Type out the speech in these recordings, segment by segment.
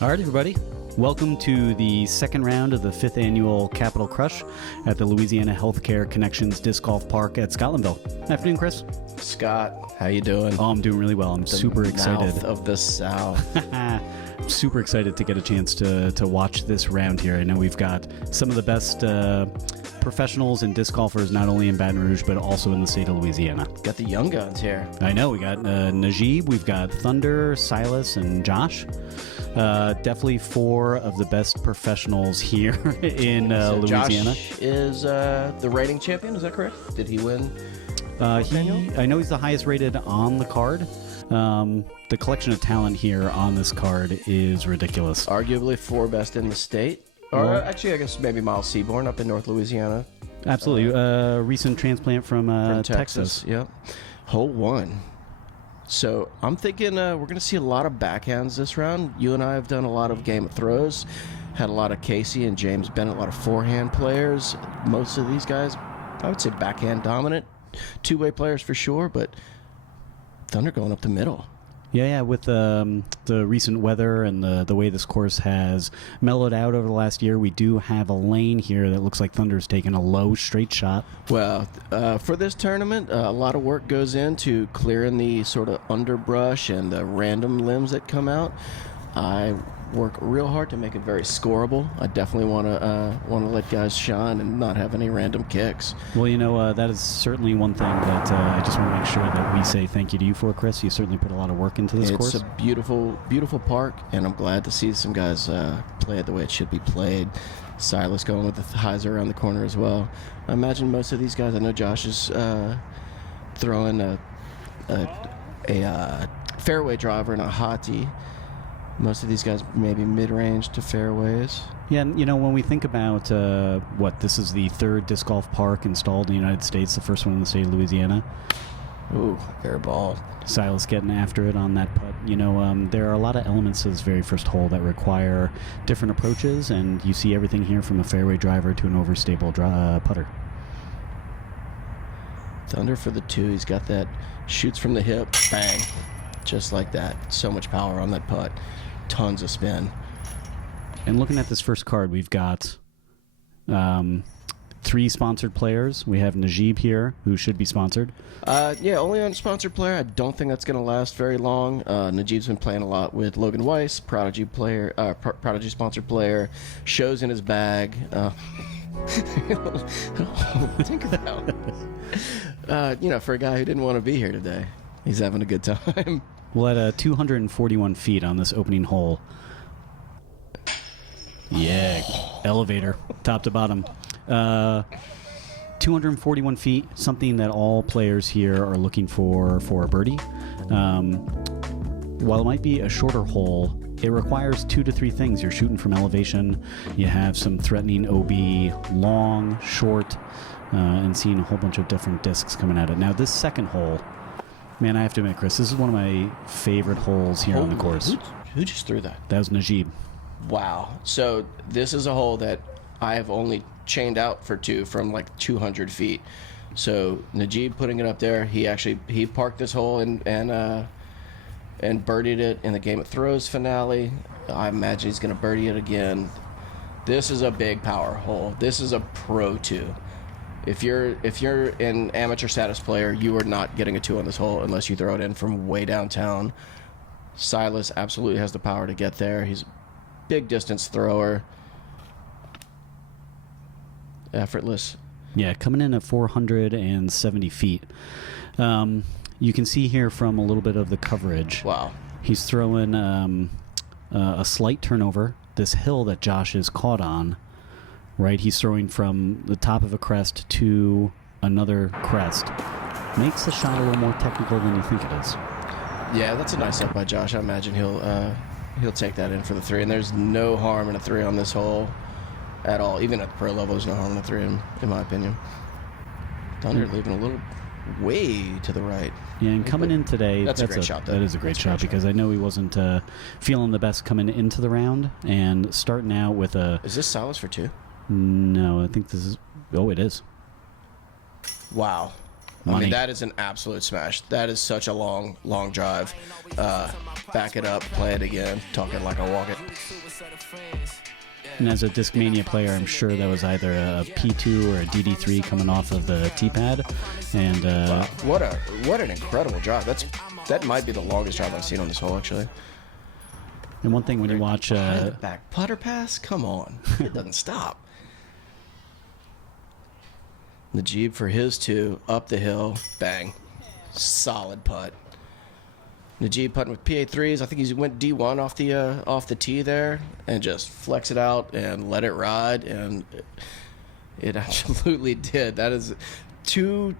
All right, everybody. Welcome to the second round of the 5th annual Capital Crush at the Louisiana Healthcare Connections Disc Golf Park at Scotlandville. Afternoon, Chris. Scott, how you doing? Oh, I'm doing really well. I'm super excited. Mouth of the South. Super excited to get a chance to watch this round here. I know we've got some of the best professionals and disc golfers, not only in Baton Rouge, but also in the state of Louisiana. Got the young guns here. I know. We got Najib, we've got Thunder, Silas, and Josh. Definitely 4 of the best professionals here in Louisiana. Josh is the rating champion, is that correct? Did he win? I know he's the highest rated on the card. The collection of talent here on this card is ridiculous. Arguably 4 best in the state. Or actually, I guess maybe Miles Seaborn up in North Louisiana. Absolutely. Recent transplant from Texas. Yep. Hole 1. So I'm thinking we're going to see a lot of backhands this round. You and I have done a lot of Game of Throws. Had a lot of Casey and James Bennett, a lot of forehand players. Most of these guys, I would say backhand dominant. Two-way players for sure, but Thunder going up the middle. Yeah, with the recent weather and the way this course has mellowed out over the last year, we do have a lane here that looks like Thunder's taking a low straight shot. Well, for this tournament, a lot of work goes into clearing the sort of underbrush and the random limbs that come out. I work real hard to make it very scoreable. I definitely want to let guys shine and not have any random kicks. Well, you know, that is certainly one thing that I just want to make sure that we say thank you to you for, Chris. You certainly put a lot of work into this course. It's a beautiful, beautiful park, and I'm glad to see some guys play it the way it should be played. Silas going with the hyzer around the corner as well. I imagine most of these guys, I know Josh is throwing a fairway driver and a hottie. Most of these guys maybe mid-range to fairways. Yeah, and you know, when we think about this is the 3rd disc golf park installed in the United States, the first one in the state of Louisiana. Ooh, fair ball. Silas getting after it on that putt. You know, there are a lot of elements to this very first hole that require different approaches, and you see everything here from a fairway driver to an overstable putter. Thunder for the 2. He's got that, shoots from the hip, bang. Just like that. So much power on that putt. Tons of spin. And looking at this first card, we've got 3 sponsored players. We have Najib here, who should be sponsored. Yeah, only unsponsored player. I don't think that's going to last very long. Najib's been playing a lot with Logan Weiss, Prodigy player, Prodigy sponsored player. Shows in his bag. Think about for a guy who didn't want to be here today. He's having a good time. Well, at 241 feet on this opening hole. Yeah, elevator, top to bottom. 241 feet, something that all players here are looking for a birdie. While it might be a shorter hole, it requires 2 to 3 things. You're shooting from elevation. You have some threatening OB, long, short, and seeing a whole bunch of different discs coming at it. Now, this second hole, man, I have to admit, Chris, this is one of my favorite holes here on the course. Who just threw that? That was Najib. Wow. So this is a hole that I have only chained out for 2 from like 200 feet. So Najib putting it up there, he parked this hole and birdied it in the Game of Throws finale. I imagine he's going to birdie it again. This is a big power hole. This is a Pro 2. If you're an amateur status player, you are not getting a 2 on this hole unless you throw it in from way downtown. Silas absolutely has the power to get there. He's a big distance thrower. Effortless. Yeah, coming in at 470 feet. You can see here from a little bit of the coverage. Wow. He's throwing a slight turnover. This hill that Josh is caught on. Right, he's throwing from the top of a crest to another crest. Makes the shot a little more technical than you think it is. Yeah, that's a nice up by Josh. I imagine he'll take that in for the 3. And there's no harm in a 3 on this hole at all. Even at the pro level, there's no harm in a 3, in my opinion. Thunder leaving a little way to the right. Yeah, and coming in today, that's a great shot, though. That is a great shot because I know he wasn't feeling the best coming into the round and starting out with a... Is this Silas for 2? No, I think this is... Oh, it is. Wow. I Money. mean, that is an absolute smash. That is such a long drive. Back it up, play it again, talk it like I walk it. And as a Discmania player, I'm sure that was either a P2 or a DD3 coming off of the T-pad. And Wow. What an incredible drive. That might be the longest drive I've seen on this hole, actually. and one thing when you watch Behind the back putter pass? Come on. It doesn't stop. Najeeb for his 2, up the hill, bang. Solid putt. Najeeb putting with PA3s. I think he went D1 off the tee there and just flex it out and let it ride, and it absolutely did. That is 2.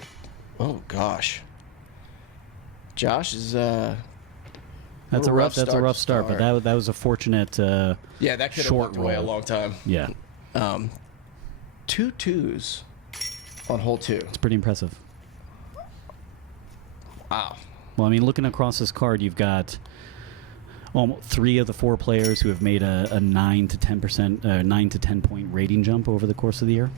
Oh gosh. Josh is that's a rough start, but that was a fortunate yeah, that could have short walked away a roll. long time. Yeah, 2 twos on hole 2. it's pretty impressive. Wow. Well, I mean, looking across this card, you've got 3 of the 4 players who have made a 9 to 10 point rating jump over the course of the year.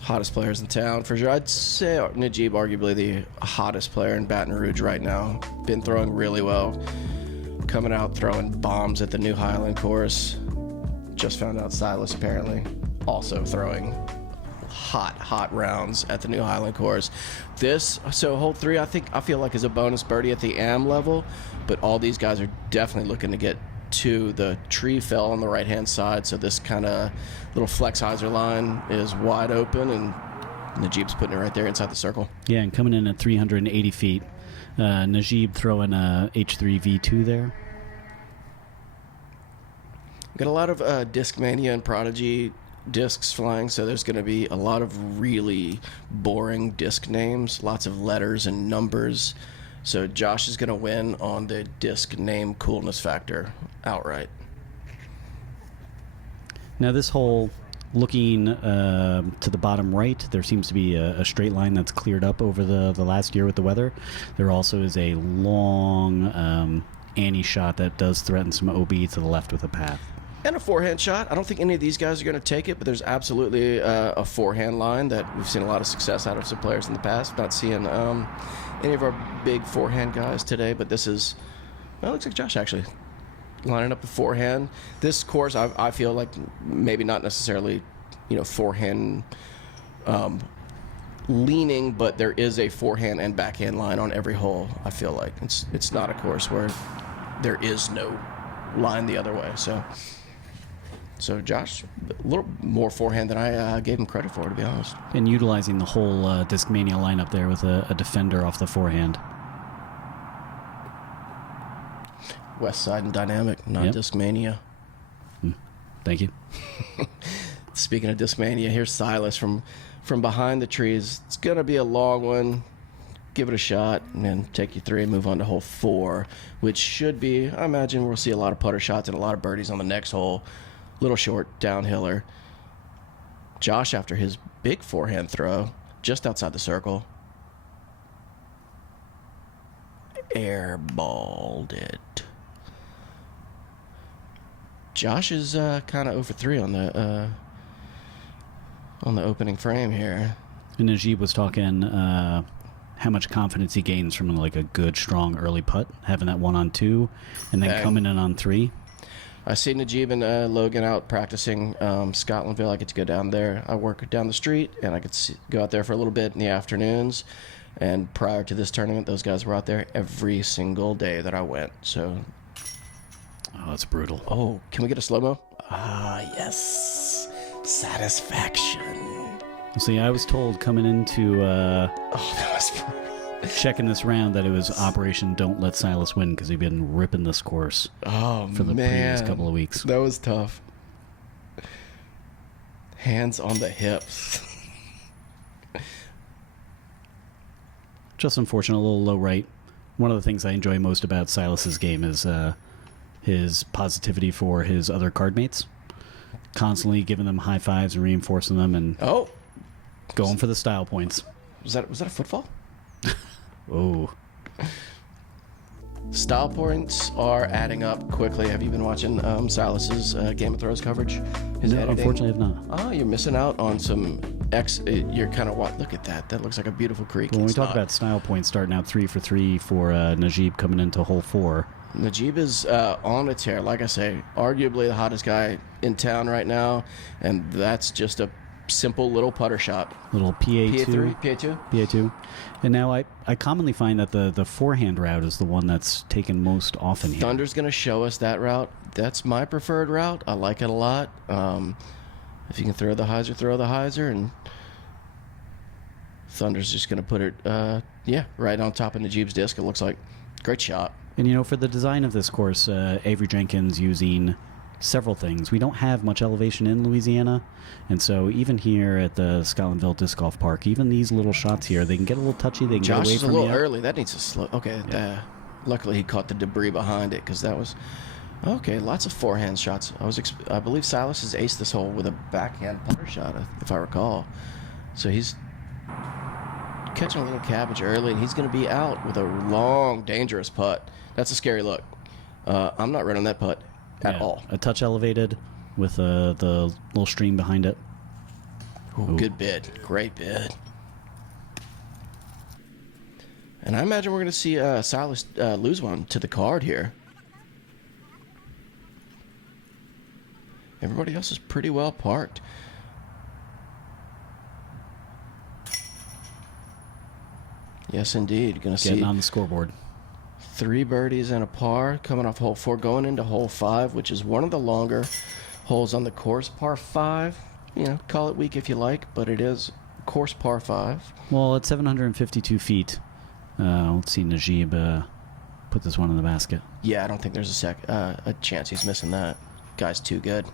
Hottest players in town for sure. I'd say Najeeb arguably the hottest player in Baton Rouge right now. Been throwing really well. Coming out throwing bombs at the New Highland course. Just found out Silas apparently also throwing hot rounds at the New Highland course. So hole 3 I feel like is a bonus birdie at the AM level, but all these guys are definitely looking to get to the tree fell on the right hand side, so this kind of little flex hyzer line is wide open, and Najeeb's putting it right there inside the circle. Yeah, and coming in at 380 feet. Najeeb throwing a H3 V2 there. Got a lot of Discmania and Prodigy discs flying, so there's going to be a lot of really boring disc names, lots of letters and numbers. So Josh is going to win on the disc name coolness factor outright. Now this hole, looking to the bottom right, there seems to be a straight line that's cleared up over the last year with the weather. There also is a long Annie shot that does threaten some OB to the left with a path. And a forehand shot. I don't think any of these guys are going to take it, but there's absolutely a forehand line that we've seen a lot of success out of some players in the past. Not seeing any of our big forehand guys today, but this is, well, it looks like Josh actually lining up the forehand. This course, I feel like maybe not necessarily, forehand leaning, but there is a forehand and backhand line on every hole. I feel like it's not a course where there is no line the other way. So Josh, a little more forehand than I gave him credit for, to be honest. And utilizing the whole Discmania lineup there with a defender off the forehand. West Side and Dynamic, not Yep. Discmania. Thank you. Speaking of Discmania, here's Silas from behind the trees. It's going to be a long one. Give it a shot, and then take you 3 and move on to hole 4, which should be, I imagine we'll see a lot of putter shots and a lot of birdies on the next hole. Little short downhiller. Josh, after his big forehand throw, just outside the circle, airballed it. Josh is kind of over 3 on the opening frame here. And Najeeb was talking how much confidence he gains from like a good, strong early putt, having that 1-on-2, and then Bang. coming in on 3. I see Najeeb and Logan out practicing Scotlandville. I get to go down there. I work down the street, and I could go out there for a little bit in the afternoons. And prior to this tournament, those guys were out there every single day that I went. So, Oh, that's brutal. oh, can we get a slow-mo? Ah, yes. Satisfaction. See, I was told coming into Oh, that was checking this round that it was Operation Don't Let Silas Win because he'd been ripping this course oh, for the previous man. couple of weeks. That was tough. Hands on the hips. Just unfortunate, a little low right. One of the things I enjoy most about Silas's game is his positivity for his other card mates. Constantly giving them high fives and reinforcing them and Oh, going for the style points. was that a footfall? Oh, Style points are adding up quickly. Have you been watching Silas's Game of Thrones coverage? His no, editing? unfortunately I've not. Oh, you're missing out on some you're kind of what? Look at that. That looks like a beautiful creek. Well, when we It's talk not. about style points starting out 3 for 3 for Najib coming into hole 4. Najib is on a tear. Like I say, arguably the hottest guy in town right now, and that's just a simple little putter shot. Little PA2. PA2. PA2. And now I commonly find that the forehand route is the one that's taken most often here. Thunder's going to show us that route. That's my preferred route. I like it a lot. If you can throw the hyzer, throw the hyzer, and Thunder's just going to put it, right on top of Najib's disc. It looks like great shot. And, you know, for the design of this course, Avery Jenkins using several things. We don't have much elevation in Louisiana, and so even here at the Scotlandville Disc Golf Park, even these little shots here, they can get a little touchy. They can Josh get away is a from little you. early. That needs to slow. Okay, luckily he caught the debris behind it because that was okay. Lots of forehand shots. I believe Silas has aced this hole with a backhand putter shot, if I recall. So he's catching a little cabbage early, and he's going to be out with a long, dangerous putt. That's a scary look. I'm not running that putt at all. A touch elevated with the little stream behind it. Ooh, good bid. Great bid. And I imagine we're going to see Silas lose one to the card here. Everybody else is pretty well parked. Yes, indeed. Going to Getting see on the scoreboard. 3 birdies and a par coming off hole 4, going into hole 5, which is one of the longer holes on the course. Par 5, call it weak if you like, but it is course par 5. Well, at 752 feet, let's see Najib put this one in the basket. Yeah, I don't think there's a chance he's missing that. Guy's too good.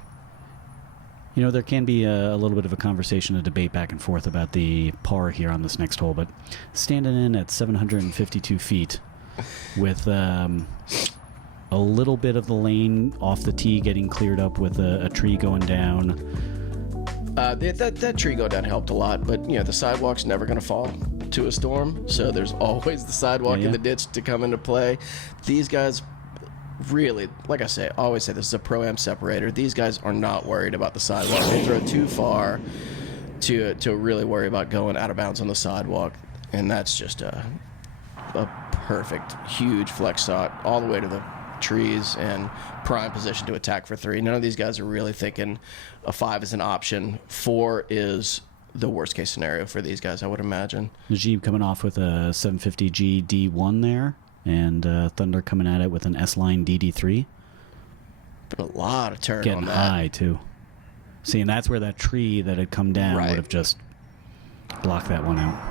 You know, there can be a little bit of a conversation, a debate back and forth about the par here on this next hole, but standing in at 752 feet with a little bit of the lane off the tee getting cleared up with a tree going down. That tree go down helped a lot, but the sidewalk's never going to fall to a storm, so there's always the sidewalk in the ditch to come into play. These guys really, like I say, I always say this is a pro-am separator. These guys are not worried about the sidewalk. They throw too far to really worry about going out of bounds on the sidewalk, and that's just a perfect, huge flex shot all the way to the trees and prime position to attack for 3. None of these guys are really thinking a 5 is an option. 4 is the worst case scenario for these guys, I would imagine. Najib coming off with a 750G D1 there, and Thunder coming at it with an S-Line DD3. But a lot of turn Getting on that. high, too. See, and that's where that tree that had come down would have just blocked that one out.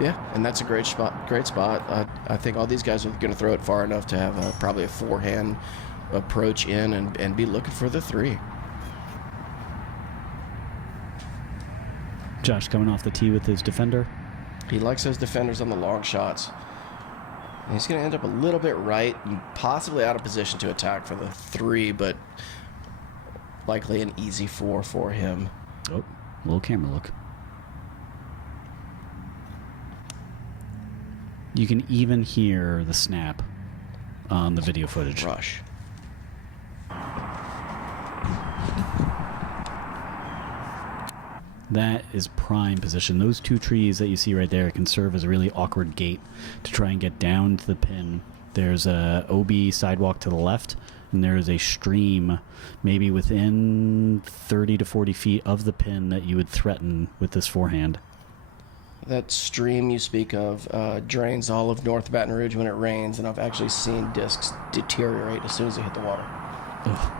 Yeah, and that's a great spot. I think all these guys are going to throw it far enough to have probably a forehand approach in and be looking for the 3. Josh coming off the tee with his defender. He likes those defenders on the long shots. And he's going to end up a little bit right and possibly out of position to attack for the 3, but likely an easy 4 for him. Oh, little camera look. You can even hear the snap on the video footage. Rush. That is prime position. Those 2 trees that you see right there can serve as a really awkward gate to try and get down to the pin. There's a OB sidewalk to the left, and there is a stream maybe within 30 to 40 feet of the pin that you would threaten with this forehand. That stream you speak of drains all of North Baton Rouge when it rains, and I've actually seen discs deteriorate as soon as they hit the water. Ugh.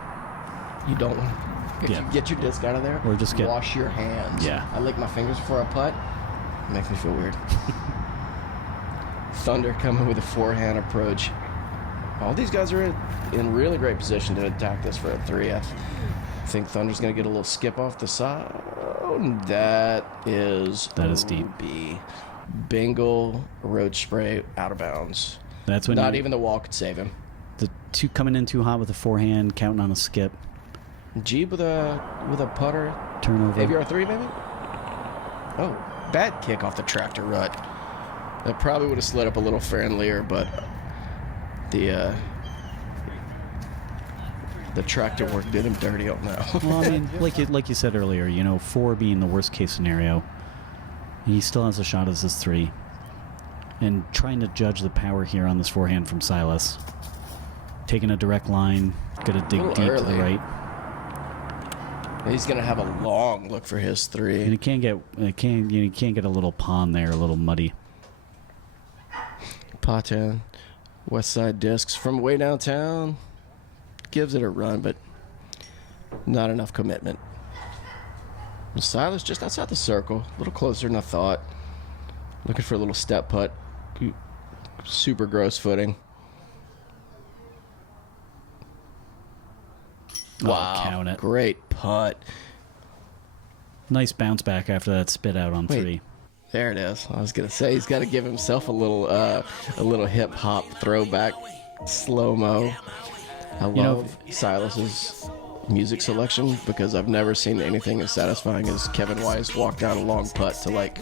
You don't Yeah. get your disc out of there, Or just wash your hands. Yeah. I lick my fingers before I putt. It makes me feel weird. Thunder coming with a forehand approach. All these guys are in really great position to attack this for a 3. I think Thunder's going to get a little skip off the side. Oh, that is deep. OB. Bengal roach spray out of bounds. That's when Not even the wall could save him. the 2 coming in too hot with a forehand, counting on a skip. Jeep with a putter. Turnover. AVR3 maybe? Oh, bad kick off the tractor rut. That probably would have slid up a little friendlier, but the The tractor work did him dirty on that. Well, I mean, like you said earlier, 4 being the worst case scenario, he still has a shot as his 3. And trying to judge the power here on this forehand from Silas. Taking a direct line, gonna dig deep to the right. He's gonna have a long look for his 3. And you can't get a little pond there, a little muddy. Patan, West Side Discs from way downtown. Gives it a run, but not enough commitment. Silas just outside the circle, a little closer than I thought. Looking for a little step putt. Super gross footing. Wow, count it. Great putt. Nice bounce back after that spit out on 3. There it is. I was gonna say he's got to give himself a little hip hop throwback slow mo. I love Silas's music selection because I've never seen anything as satisfying as Kevin Weiss walk down a long putt to like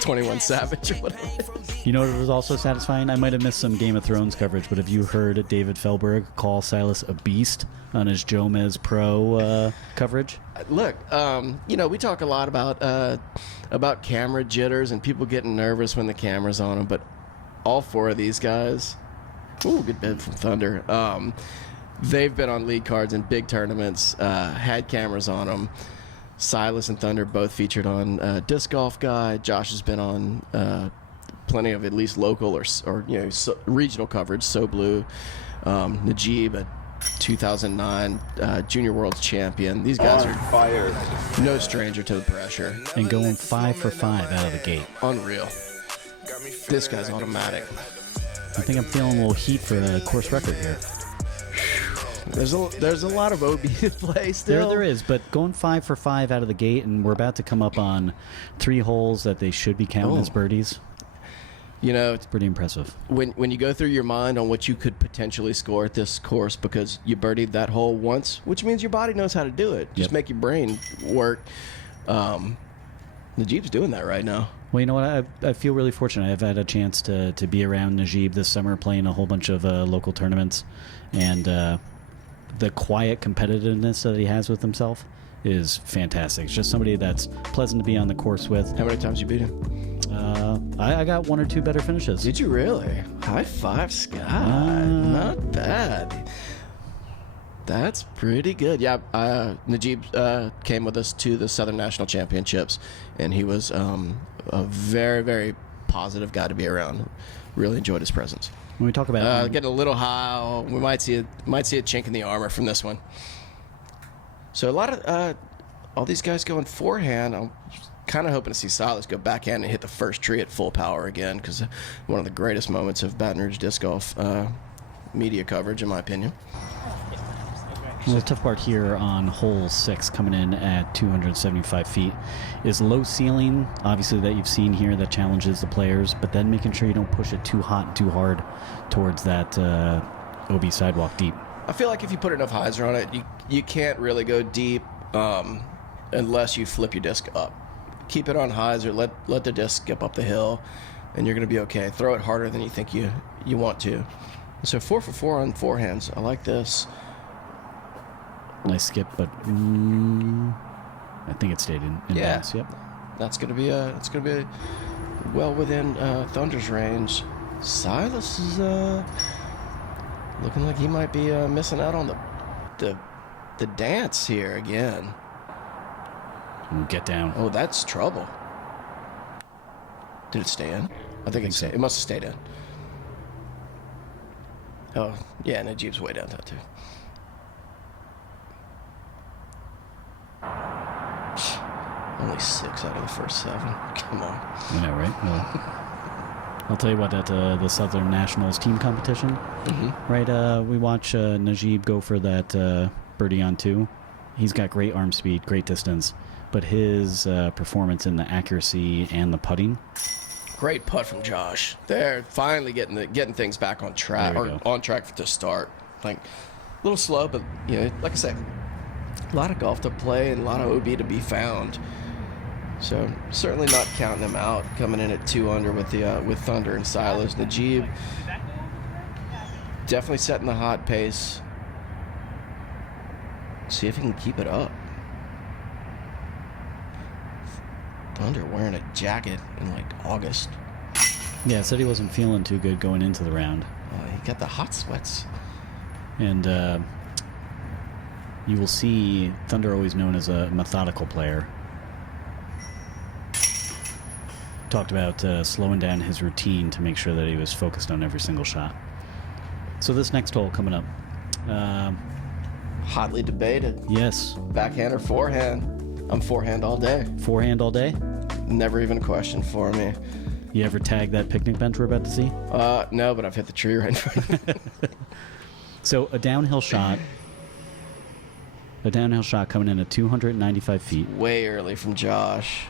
21 Savage or whatever. You know what was also satisfying? I might have missed some Game of Thrones coverage, but have you heard David Feldberg call Silas a beast on his Jomez Pro coverage? Look, we talk a lot about camera jitters and people getting nervous when the camera's on them, but all 4 of these guys, good bid from Thunder. They've been on lead cards in big tournaments, had cameras on them. Silas and Thunder both featured on Disc Golf Guide. Josh has been on plenty of at least local or regional coverage. So Blue, Najib, a 2009 Junior World Champion. These guys are fire. No stranger to the pressure. And going 5 for 5 out of the gate. Unreal. This guy's automatic. I think I'm feeling a little heat for the course record here. There's a lot of OB to play still. There is, but going 5 for 5 out of the gate, and we're about to come up on 3 holes that they should be counting as birdies. It's pretty impressive. When you go through your mind on what you could potentially score at this course because you birdied that hole once, which means your body knows how to do it. Just make your brain work. Najib's doing that right now. Well, you know what? I feel really fortunate. I've had a chance to be around Najib this summer, playing a whole bunch of local tournaments, and the quiet competitiveness that he has with himself is fantastic. It's just somebody that's pleasant to be on the course with. How many times you beat him? I got 1 or 2 better finishes. Did you really? High five, Scott. Not bad. That's pretty good. Yeah, Najib came with us to the Southern National Championships, and he was a very, very positive guy to be around. Really enjoyed his presence. When we talk about getting a little high, we might see a chink in the armor from this one. So a lot of all these guys going forehand. I'm kind of hoping to see Silas go backhand and hit the first tree at full power again, because one of the greatest moments of Baton Rouge disc golf media coverage, in my opinion. The tough part here on hole 6, coming in at 275 feet, is low ceiling, obviously, that you've seen here that challenges the players, but then making sure you don't push it too hot and too hard towards that OB sidewalk deep. I feel like if you put enough hyzer on it, you can't really go deep unless you flip your disc up. Keep it on hyzer, let the disc skip up the hill, and you're going to be okay. Throw it harder than you think you want to. So 4 for 4 on forehands. I like this. Nice skip, but I think it stayed in bounds. Yep. That's gonna be well within Thunder's range. Silas is looking like he might be missing out on the dance here again. Get down. Oh, that's trouble. Did it stay in? I think so. It must have stayed in. Oh, yeah, Najib's way down that too. Only 6 out of the first 7. Come on. I know, right? Well, I'll tell you what, at the Southern Nationals team competition, right, we watch Najib go for that birdie on 2. He's got great arm speed, great distance, but his performance in the accuracy and the putting. Great putt from Josh. They're finally getting things back on track, or on track to start. Like, a little slow, but like I said, a lot of golf to play and a lot of OB to be found. So certainly not counting them out. Coming in at 2 under with Thunder and Silas. Najib definitely setting the hot pace. See if he can keep it up. Thunder wearing a jacket in like August. Yeah, said he wasn't feeling too good going into the round. He got the hot sweats. And you will see Thunder always known as a methodical player. Talked about slowing down his routine to make sure that he was focused on every single shot. So this next hole coming up. Hotly debated. Yes. Backhand or forehand? I'm forehand all day. Forehand all day? Never even a question for me. You ever tag that picnic bench we're about to see? No, but I've hit the tree right in front. So a downhill shot coming in at 295 feet. Way early from Josh.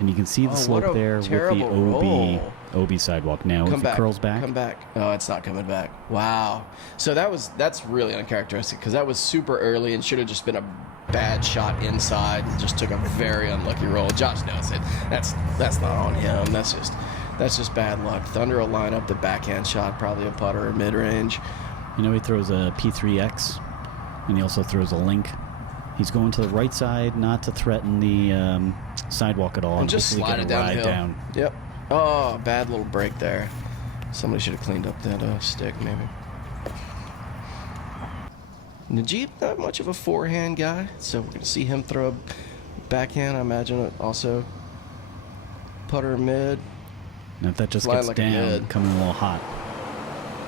And you can see the slope there with the OB sidewalk. Now, if it curls back. Come back. Oh, it's not coming back. Wow. So that's really uncharacteristic because that was super early and should have just been a bad shot inside and just took a very unlucky roll. Josh knows it. That's not on him. That's just bad luck. Thunder will line up the backhand shot, probably a putter or mid-range. You know, he throws a P3X, and he also throws a link. He's going to the right side, not to threaten the sidewalk at all. And just slide it downhill. Down. Yep. Oh, bad little break there. Somebody should have cleaned up that stick, maybe. Najeeb, not much of a forehand guy, so we're going to see him throw a backhand. I imagine also putter mid. And if that just Flying gets like a down, mid. coming a little hot.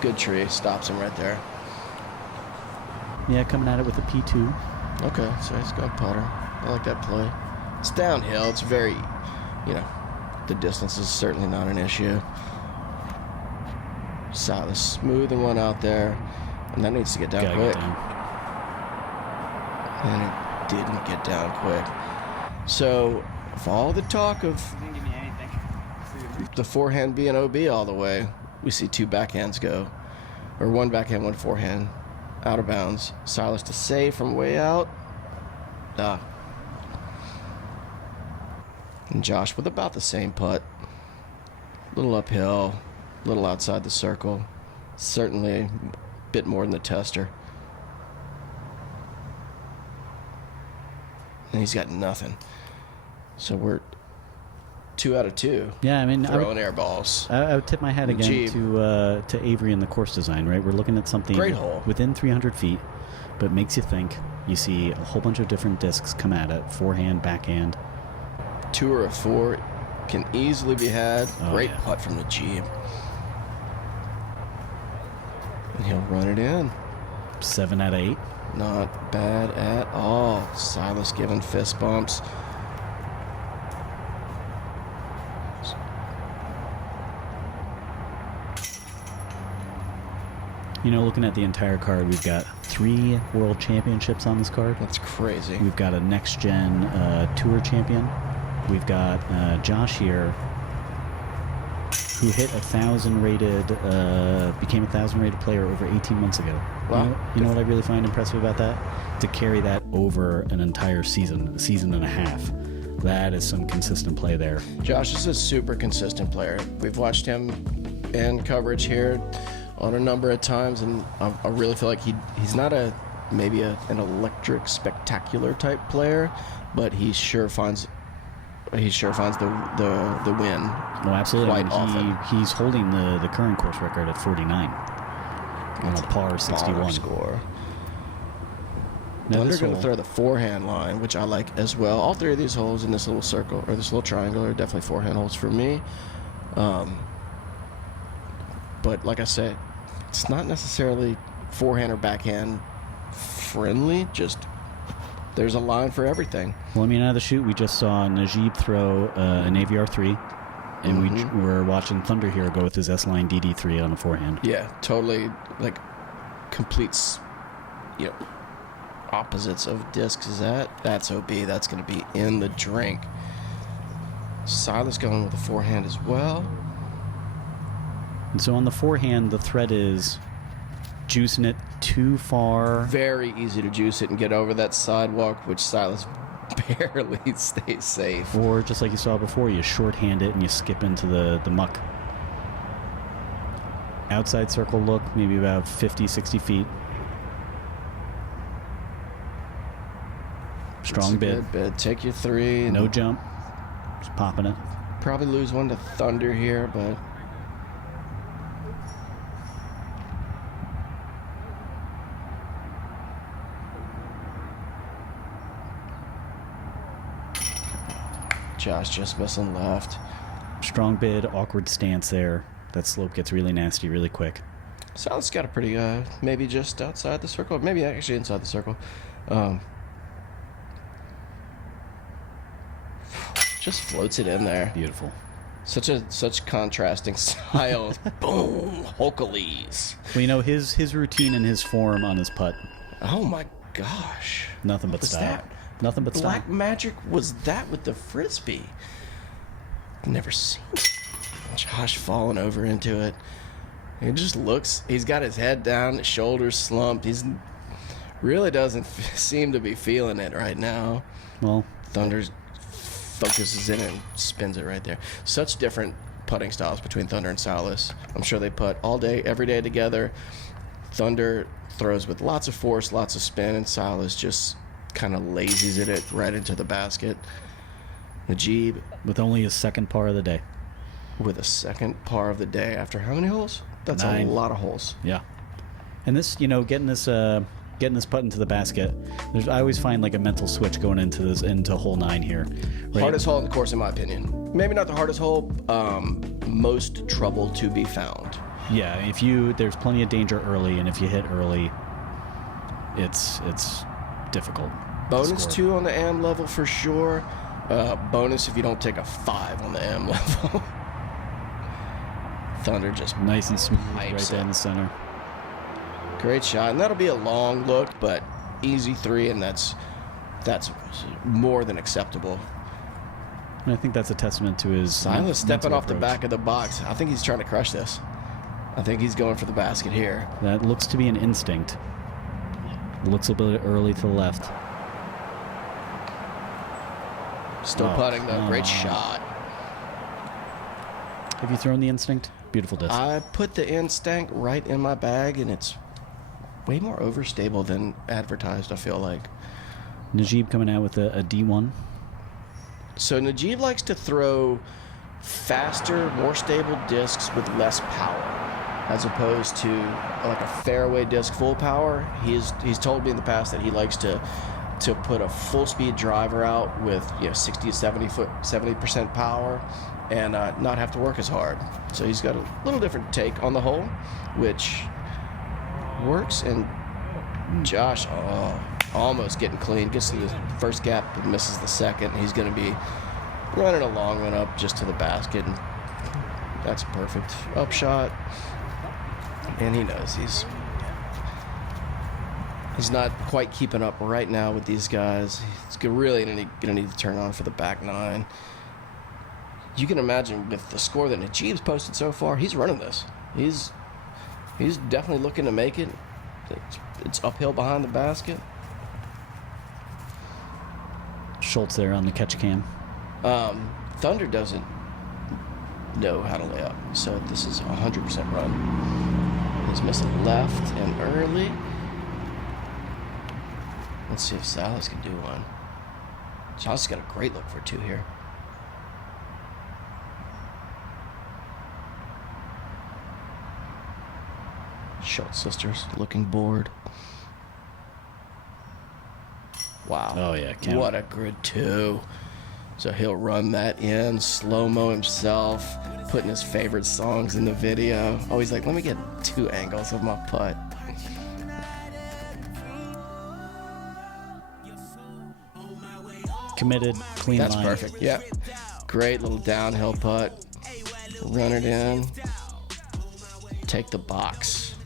Good tree. Stops him right there. Yeah, coming at it with a P2. Okay, so he's got putter. I like that play. It's downhill. It's very, the distance is certainly not an issue. Silas smoothing one out there. And that needs to get down Gotta quick. get down. And it didn't get down quick. So, with all the talk of the forehand being OB all the way, we see two backhands go. Or one backhand, one forehand. Out of bounds. Silas to save from way out. And Josh with about the same putt. Little uphill, little outside the circle. Certainly a bit more than the tester. And he's got nothing. So we're 2 out of 2. Yeah, I mean, throwing air balls. I would tip my hat again Najeeb. to Avery and the course design, right? We're looking at something Great hole. within 300 feet, but makes you think. You see a whole bunch of different discs come at it, forehand, backhand. 2 or a 4 can easily be had. Oh, Great yeah. putt from Najeeb. And he'll run it in. 7 out of 8. Not bad at all. Silas giving fist bumps. You know, looking at the entire card, we've got 3 world championships on this card. That's crazy. We've got a next-gen tour champion. We've got Josh here, who hit 1,000 rated, became a 1,000 rated player over 18 months ago. Wow. You know what I really find impressive about that? To carry that over an entire season and a half. That is some consistent play there. Josh is a super consistent player. We've watched him in coverage here on a number of times, and I really feel like he's not maybe an electric, spectacular type player, but he sure finds the win. Oh, absolutely. Quite often. He's holding the current course record at 49 on a par 61 baller score. Now Thunder this going to hole- throw the forehand line, which I like as well. All 3 of these holes in this little circle or this little triangle are definitely forehand holes for me. But like I said, it's not necessarily forehand or backhand friendly. Just there's a line for everything. Well, I mean, out of the chute, we just saw Najeeb throw an AVR3, and we're watching Thunder here go with his S-Line DD3 on the forehand. Yeah, totally like completes, opposites of discs. Is that's OB. That's going to be in the drink. Silas going with the forehand as well. And so on the forehand, the threat is juicing it too far. Very easy to juice it and get over that sidewalk, which Silas barely stays safe. Or just like you saw before, you shorthand it and you skip into the muck. Outside circle look, maybe about 50, 60 feet. Strong bid. Good bid. Take your 3. And No jump. Just popping it. probably lose one to Thunder here, but Josh just missing left. Strong bid, awkward stance there. That slope gets really nasty really quick. Silas got a pretty, maybe just outside the circle, maybe actually inside the circle. Just floats it in there. Beautiful. Such contrasting styles. Boom, Hercules. Well, his routine and his form on his putt. Oh my gosh. Nothing but What was style. that? Nothing but Black style. magic was that with the frisbee? Never seen Josh falling over into it. He just looks. He's got his head down, his shoulders slumped. He's really doesn't seem to be feeling it right now. Well, Thunder focuses in and spins it right there. Such different putting styles between Thunder and Silas. I'm sure they putt all day, every day together. Thunder throws with lots of force, lots of spin, and Silas just kind of lazies it right into the basket. Najeeb with only his second par of the day. with a second par of the day after how many holes? That's 9. a lot of holes. Yeah. And this, getting this putt into the basket, I always find like a mental switch going into hole 9 here. Right? Hardest hole in the course, in my opinion. Maybe not the hardest hole. Most trouble to be found. Yeah, there's plenty of danger early, and if you hit early, it's difficult. to Bonus score. 2 on the AM level for sure. Bonus if you don't take a 5 on the AM level. Thunder just Nice and smooth right Pipes down it. the center. great shot, and that'll be a long look, but easy 3, and that's more than acceptable. And I think that's a testament to his Silas stepping mental off the approach. back of the box. I think he's trying to crush this. I think he's going for the basket here. That looks to be an instinct. Looks a bit early to the left. Still Oh, putting though. come Great on. shot. Have you thrown the instinct? Beautiful disc. I put the instinct right in my bag, and it's way more overstable than advertised, I feel like. Najeeb coming out with a D1. So Najeeb likes to throw faster, more stable discs with less power, as opposed to like a fairway disc full power. He's told me in the past that he likes to put a full speed driver out with 60 to 70% power and not have to work as hard. So he's got a little different take on the hole, which works. And Josh, almost getting clean, gets to the first gap but misses the second. He's going to be running a long one up just to the basket, and that's perfect upshot. And he knows he's not quite keeping up right now with these guys. He's really going to need to turn on for the back 9. You can imagine with the score that Najeeb's posted so far, he's running this. He's definitely looking to make it. It's uphill behind the basket. Schultz there on the catch cam. Thunder doesn't know how to lay up, so this is 100% run. He's missing left and early. Let's see if Silas can do one. Silas got a great look for 2 here. Schultz sisters looking bored. Wow. Oh, yeah, count. What a grid 2. So he'll run that in, slow-mo himself, putting his favorite songs in the video. Oh, he's like, let me get 2 angles of my putt. Committed, clean That's line. perfect. Yep. Great little downhill putt. Run it in. Take the box.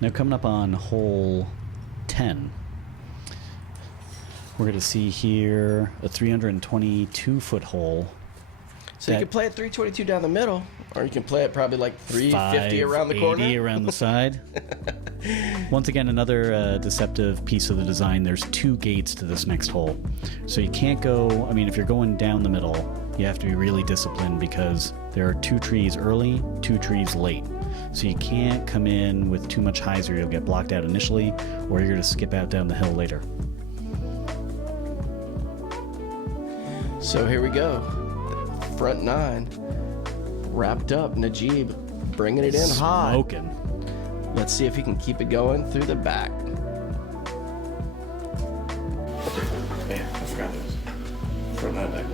Now coming up on hole 10, we're going to see here a 322-foot hole. So you can play it 322 down the middle, or you can play it probably like 350 around the corner. 580 around the side. Once again, another deceptive piece of the design. There's 2 gates to this next hole. So you can't go, I mean, if you're going down the middle, you have to be really disciplined because there are 2 trees early, 2 trees late. So you can't come in with too much highs or you'll get blocked out initially, or you're going to skip out down the hill later. So here we go. Front 9 wrapped up. Najib bringing it in hot. Smoking. Let's see if he can keep it going through the back. Yeah, I forgot this. Front 9 back.